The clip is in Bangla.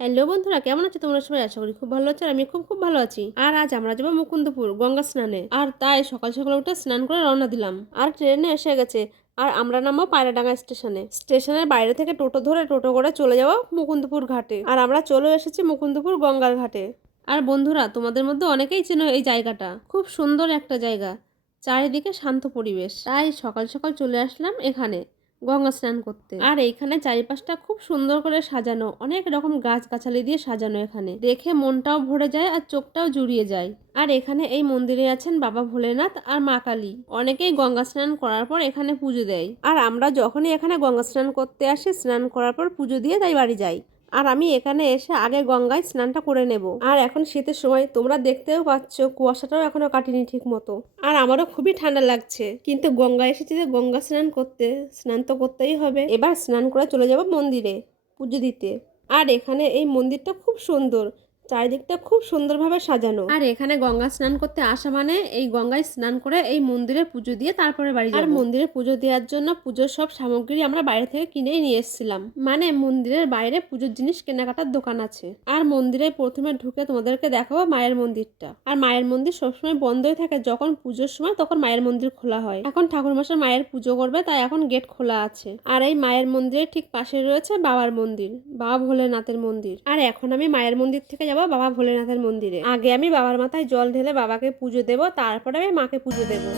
হ্যালো বন্ধুরা, কেমন আছো তোমরা সবাই? আশা করি খুব ভালো আছো আর আমি খুব খুব ভালো আছি। আর আজ আমরা যাব মুকুন্দপুর গঙ্গা স্নানে। আর তাই সকাল সকাল উঠে স্নান করে রওনা দিলাম। আর ট্রেনে এসে গেছে। আর আমরা নামবো পায়রাডাঙ্গা স্টেশনে। স্টেশনের বাইরে থেকে টোটো ধরে টোটো করে চলে যাব মুকুন্দপুর ঘাটে। আর আমরা চলে এসেছি মুকুন্দপুর গঙ্গার ঘাটে। আর বন্ধুরা, তোমাদের মধ্যে অনেকেই চেনো এই জায়গাটা। খুব সুন্দর একটা জায়গা। চারিদিকে শান্ত পরিবেশ। তাই সকাল সকাল চলে আসলাম এখানে। গঙ্গা স্নান করতে। আর এইখানে চারিপাশটা খুব সুন্দর করে সাজানো। অনেক রকম গাছগাছালি দিয়ে সাজানো এখানে। দেখে মনটাও ভরে যায় আর চোখটাও জুড়িয়ে যায়। আর এখানে এই মন্দিরে আছেন বাবা ভোলেনাথ আর মা কালী। অনেকেই গঙ্গা স্নান করার পর এখানে পুজো দেয়। আর আমরা যখনই এখানে গঙ্গা স্নান করতে আসি, স্নান করার পর পুজো দিয়ে তাই বাড়ি যাই। আর আমি এখানে এসে আগে গঙ্গায় স্নানটা করে নেব। আর এখন শীতের সময় তোমরা দেখতেও পাচ্ছ কুয়াশাটাও এখনও কাটিনি ঠিক মতো। আর আমারও খুবই ঠান্ডা লাগছে। কিন্তু গঙ্গা এসেছি যে গঙ্গা স্নান করতে, স্নান তো করতেই হবে। এবার স্নান করে চলে যাব মন্দিরে পুজো দিতে। আর এখানে এই মন্দিরটা খুব সুন্দর। চারিদিকটা খুব সুন্দরভাবে সাজানো। আর এখানে গঙ্গা স্নান করতে আসা মানে এই গঙ্গায় স্নান করে এই মন্দিরে পুজো দিয়ে তারপরে বাড়ি আর মন্দিরে পুজো দেওয়ার জন্য পুজোর সব সামগ্রী আমরা বাইরে থেকে কিনেই নিয়ে এসেছিলাম। মানে মন্দিরের বাইরে পুজোর জিনিস কেনাকাটার দোকান আছে। আর মন্দিরে প্রথমে ঢুকে তোমাদেরকে দেখাবো মায়ের মন্দিরটা। আর মায়ের মন্দির সবসময় বন্ধই থাকে যখন পুজোর সময় তখন মায়ের মন্দির খোলা হয়। এখন ঠাকুর মশাই মায়ের পুজো করবে তাই এখন গেট খোলা আছে। আর এই মায়ের মন্দিরের ঠিক পাশে রয়েছে বাবার মন্দির বাবা ভোলেনাথের মন্দির। আর এখন আমি মায়ের মন্দির থেকে যাব বাবা ভোলেনাথের মন্দিরে। আগে আমি বাবার মাথায় জল ঢেলে বাবাকে পুজো দেব, তারপরে আমি মাকে পুজো দেবো।